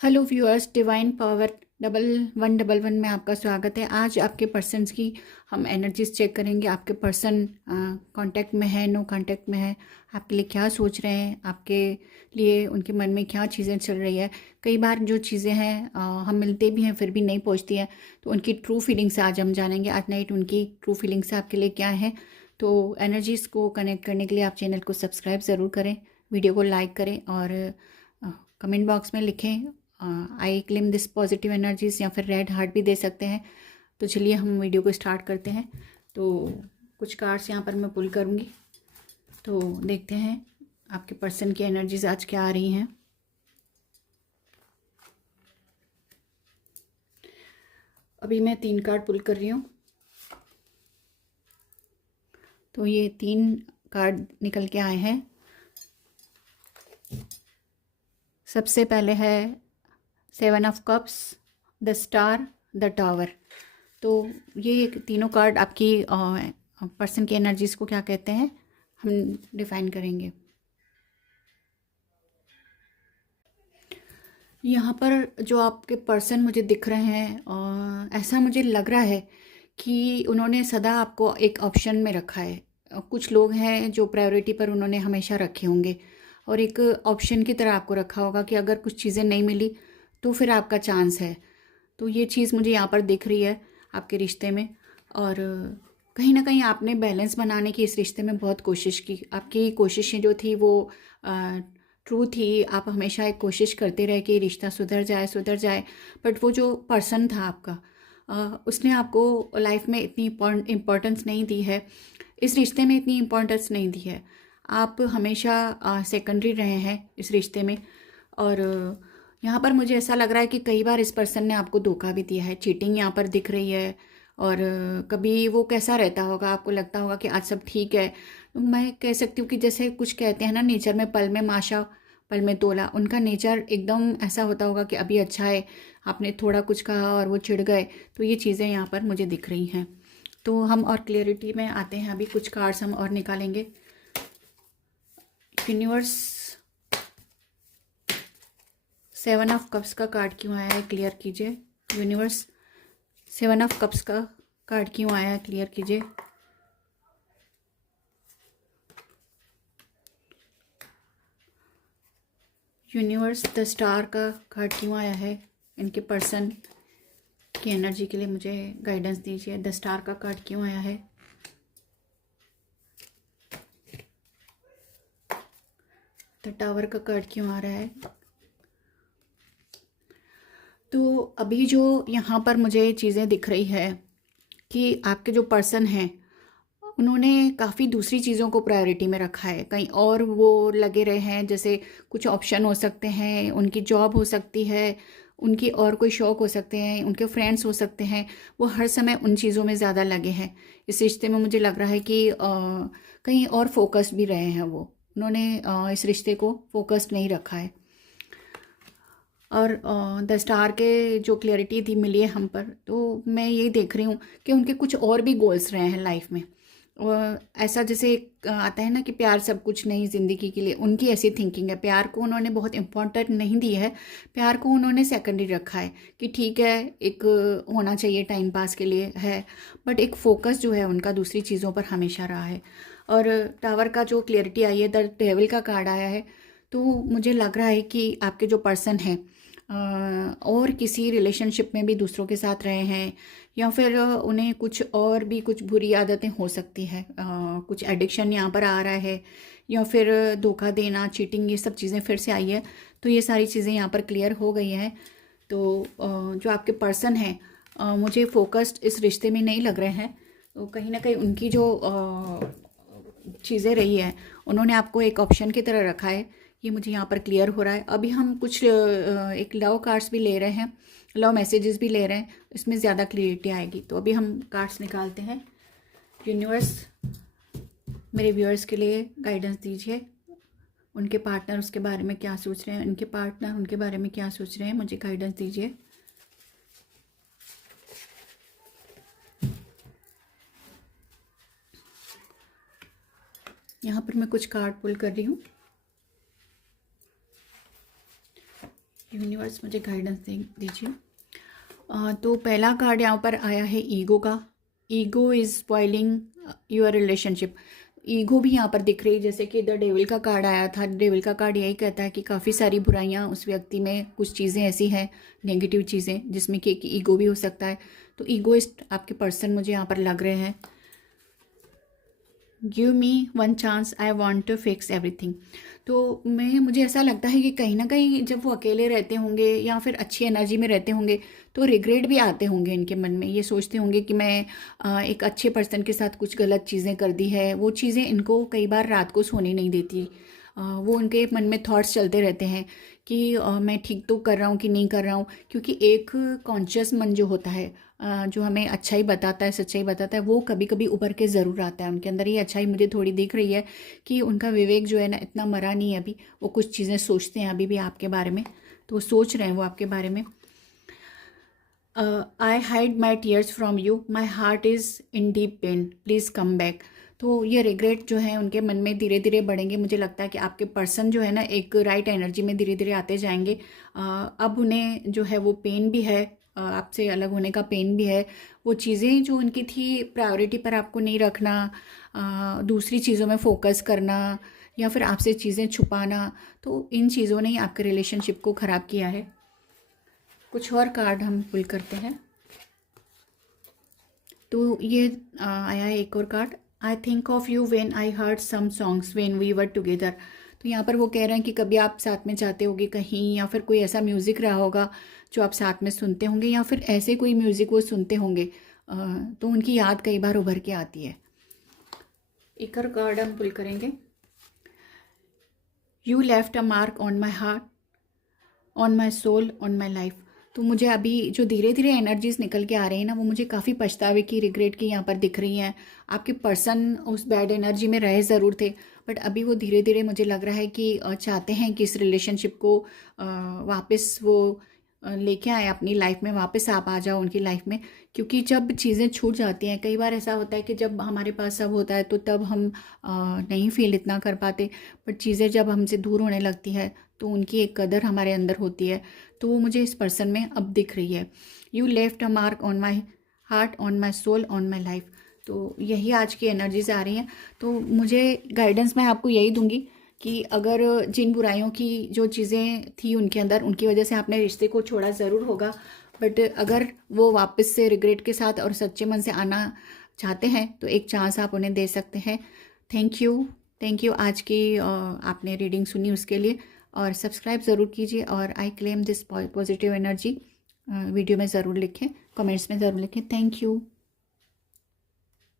Hello viewers, divine power 1111 में आपका स्वागत है। आज आपके पर्सन्स की हम एनर्जीज चेक करेंगे। आपके पर्सन कांटेक्ट में है, नो कांटेक्ट में है, आपके लिए क्या सोच रहे हैं, आपके लिए उनके मन में क्या चीज़ें चल रही है। कई बार जो चीज़ें हैं हम मिलते भी हैं फिर भी नहीं पहुंचती हैं, तो उनकी ट्रू फीलिंग्स आज हम जानेंगे। आज नाइट उनकी ट्रू फीलिंग्स आपके लिए क्या है। तो एनर्जीज़ को कनेक्ट करने के लिए आप चैनल को सब्सक्राइब ज़रूर करें, वीडियो को लाइक करें और कमेंट बॉक्स में लिखें I claim this positive energies, या फिर रेड हार्ट भी दे सकते हैं। तो चलिए हम वीडियो को स्टार्ट करते हैं। तो कुछ कार्ड्स यहाँ पर मैं पुल करूँगी, तो देखते हैं आपके पर्सन की एनर्जीज आज क्या आ रही हैं। अभी मैं 3 कार्ड पुल कर रही हूँ। तो ये 3 कार्ड निकल के आए हैं। सबसे पहले है 7 of cups, the star, the tower. तो ये तीनों कार्ड आपकी पर्सन की एनर्जीज़ को क्या कहते हैं हम डिफाइन करेंगे। यहाँ पर जो आपके पर्सन मुझे दिख रहे हैं, ऐसा मुझे लग रहा है कि उन्होंने सदा आपको एक ऑप्शन में रखा है। कुछ लोग हैं जो प्रायोरिटी पर उन्होंने हमेशा रखे होंगे, और एक ऑप्शन की तरह आपको रखा होगा कि अगर कुछ चीज़ें नहीं मिली तो फिर आपका चांस है। तो ये चीज़ मुझे यहाँ पर दिख रही है आपके रिश्ते में। और कहीं ना कहीं आपने बैलेंस बनाने की इस रिश्ते में बहुत कोशिश की। आपकी कोशिशें जो थी वो ट्रू थी। आप हमेशा एक कोशिश करते रहे कि रिश्ता सुधर जाए सुधर जाए। बट वो जो पर्सन था आपका, उसने आपको लाइफ में इतनी इम्पोर्टेंस नहीं दी है, इस रिश्ते में इतनी इम्पोर्टेंस नहीं दी है। आप हमेशा सेकेंडरी रहे हैं इस रिश्ते में। और यहाँ पर मुझे ऐसा लग रहा है कि कई बार इस पर्सन ने आपको धोखा भी दिया है। चीटिंग यहाँ पर दिख रही है। और कभी वो कैसा रहता होगा, आपको लगता होगा कि आज सब ठीक है। तो मैं कह सकती हूँ कि जैसे कुछ कहते हैं ना, नेचर में पल में माशा पल में तोला। उनका नेचर एकदम ऐसा होता होगा कि अभी अच्छा है, आपने थोड़ा कुछ कहा और वो चिढ़ गए। तो ये चीज़ें यहाँ पर मुझे दिख रही हैं। तो हम और क्लियरिटी में आते हैं। अभी कुछ कार्ड्स हम और निकालेंगे। यूनिवर्स, 7 ऑफ कप्स का कार्ड क्यों आया है, क्लियर कीजिए। यूनिवर्स, 7 ऑफ कप्स का कार्ड क्यों आया है, क्लियर कीजिए। यूनिवर्स, द स्टार का कार्ड क्यों आया है। इनके पर्सन की एनर्जी के लिए मुझे गाइडेंस दीजिए। द स्टार का कार्ड क्यों आया है। द टावर का कार्ड क्यों आ रहा है। तो अभी जो यहाँ पर मुझे चीज़ें दिख रही है कि आपके जो पर्सन हैं उन्होंने काफ़ी दूसरी चीज़ों को प्रायोरिटी में रखा है। कहीं और वो लगे रहे हैं। जैसे कुछ ऑप्शन हो सकते हैं, उनकी जॉब हो सकती है, उनकी और कोई शौक़ हो सकते हैं, उनके फ्रेंड्स हो सकते हैं। वो हर समय उन चीज़ों में ज़्यादा लगे हैं। इस रिश्ते में मुझे लग रहा है कि कहीं और फोकस्ड भी रहे हैं वो। उन्होंने इस रिश्ते को फोकस्ड नहीं रखा है। और द स्टार के जो क्लैरिटी थी मिली है हम पर, तो मैं यही देख रही हूँ कि उनके कुछ और भी गोल्स रहे हैं लाइफ में। और ऐसा जैसे एक आता है ना कि प्यार सब कुछ नहीं ज़िंदगी के लिए, उनकी ऐसी थिंकिंग है। प्यार को उन्होंने बहुत इम्पोर्टेंट नहीं दी है। प्यार को उन्होंने सेकेंडरी रखा है कि ठीक है, एक होना चाहिए, टाइम पास के लिए है। बट एक फोकस जो है उनका दूसरी चीज़ों पर हमेशा रहा है। और टावर का जो क्लियरिटी आई है, द डेविल का कार्ड आया है। तो मुझे लग रहा है कि आपके जो पर्सन हैं और किसी रिलेशनशिप में भी दूसरों के साथ रहे हैं, या फिर उन्हें कुछ और भी कुछ बुरी आदतें हो सकती है। कुछ एडिक्शन यहाँ पर आ रहा है, या फिर धोखा देना, चीटिंग, ये सब चीज़ें फिर से आई है। तो ये सारी चीज़ें यहाँ पर क्लियर हो गई हैं। तो जो आपके पर्सन हैं मुझे फोकस्ड इस रिश्ते में नहीं लग रहे हैं। तो कहीं ना कहीं उनकी जो चीज़ें रही है, उन्होंने आपको एक ऑप्शन की तरह रखा है। ये मुझे यहाँ पर क्लियर हो रहा है। अभी हम कुछ एक लव कार्ड्स भी ले रहे हैं, लव मैसेजेस भी ले रहे हैं, इसमें ज़्यादा क्लियरिटी आएगी। तो अभी हम कार्ड्स निकालते हैं। यूनिवर्स, मेरे व्यूअर्स के लिए गाइडेंस दीजिए। उनके पार्टनर उसके बारे में क्या सोच रहे हैं, उनके पार्टनर उनके बारे में क्या सोच रहे हैं, मुझे गाइडेंस दीजिए। यहाँ पर मैं कुछ कार्ड पुल कर रही हूँ। यूनिवर्स मुझे गाइडेंस दीजिए। तो पहला कार्ड यहाँ पर आया है ईगो का। Ego is spoiling your relationship. Ego भी यहाँ पर दिख रही है, जैसे कि द डेविल का कार्ड आया था। डेविल का कार्ड यही कहता है कि काफ़ी सारी बुराइयाँ उस व्यक्ति में, कुछ चीज़ें ऐसी हैं नेगेटिव चीज़ें जिसमें कि ईगो भी हो सकता है। तो ईगोइस्ट आपके पर्सन मुझे यहाँ पर लग रहे हैं। Give me one chance, I want to fix everything. तो मुझे ऐसा लगता है कि कहीं ना कहीं जब वो अकेले रहते होंगे या फिर अच्छी एनर्जी में रहते होंगे तो रिग्रेट भी आते होंगे इनके मन में। ये सोचते होंगे कि मैं एक अच्छे पर्सन के साथ कुछ गलत चीज़ें कर दी है। वो चीज़ें इनको कई बार रात को सोने नहीं देती। वो उनके मन में थॉट्स चलते रहते हैं कि मैं ठीक तो कर रहा हूँ कि नहीं कर रहा हूँ, क्योंकि एक कॉन्शियस मन जो होता है, जो हमें अच्छाई बताता है, सच्चाई बताता है, वो कभी कभी उभर के ज़रूर आता है। उनके अंदर ये अच्छाई मुझे थोड़ी दिख रही है कि उनका विवेक जो है ना इतना मरा नहीं है अभी। वो कुछ चीज़ें सोचते हैं अभी भी आपके बारे में, तो वो सोच रहे हैं वो आपके बारे में। I hide my tears from you, my heart is in deep pain, please come back. तो ये रिग्रेट जो है उनके मन में धीरे धीरे बढ़ेंगे। मुझे लगता है कि आपके पर्सन जो है ना एक राइट एनर्जी में धीरे धीरे आते जाएंगे। अब उन्हें जो है वो पेन भी है, आपसे अलग होने का पेन भी है। वो चीज़ें जो उनकी थी प्रायोरिटी पर आपको नहीं रखना, दूसरी चीज़ों में फोकस करना या फिर आपसे चीज़ें छुपाना, तो इन चीज़ों ने ही आपके रिलेशनशिप को ख़राब किया है। कुछ और कार्ड हम पुल करते हैं। तो ये आया है एक और card, I think of you when I heard some songs when we were together. तो यहाँ पर वो कह रहे हैं कि कभी आप साथ में जाते होगे कहीं, या फिर कोई ऐसा म्यूज़िक रहा होगा जो आप साथ में सुनते होंगे, या फिर ऐसे कोई म्यूज़िक वो सुनते होंगे, तो उनकी याद कई बार उभर के आती है। एक और कार्ड हम पुल करेंगे, you left a mark on my heart, on my soul, on my life. तो मुझे अभी जो धीरे धीरे एनर्जीज निकल के आ रही हैं ना, वो मुझे काफ़ी पछतावे की, रिग्रेट की यहाँ पर दिख रही हैं। आपके पर्सन उस बैड एनर्जी में रहे ज़रूर थे, बट अभी वो धीरे धीरे मुझे लग रहा है कि चाहते हैं कि इस रिलेशनशिप को वापस वो लेके आए अपनी लाइफ में, वापस आप आ जाओ उनकी लाइफ में। क्योंकि जब चीज़ें छूट जाती हैं, कई बार ऐसा होता है कि जब हमारे पास सब होता है तो तब हम नहीं फील इतना कर पाते, बट चीज़ें जब हमसे दूर होने लगती है तो उनकी एक कदर हमारे अंदर होती है। तो वो मुझे इस पर्सन में अब दिख रही है। You left a mark on my heart, on my soul, on my life. तो यही आज की एनर्जीज आ रही हैं। तो मुझे गाइडेंस मैं आपको यही दूंगी कि अगर जिन बुराइयों की जो चीज़ें थी उनके अंदर, उनकी वजह से आपने रिश्ते को छोड़ा ज़रूर होगा, बट अगर वो वापस से रिग्रेट के साथ और सच्चे मन से आना चाहते हैं तो एक चांस आप उन्हें दे सकते हैं। थैंक यू आज की आपने रीडिंग सुनी उसके लिए। और सब्सक्राइब ज़रूर कीजिए, और I claim this positive energy video में ज़रूर लिखें, कमेंट्स में ज़रूर लिखें। Thank you.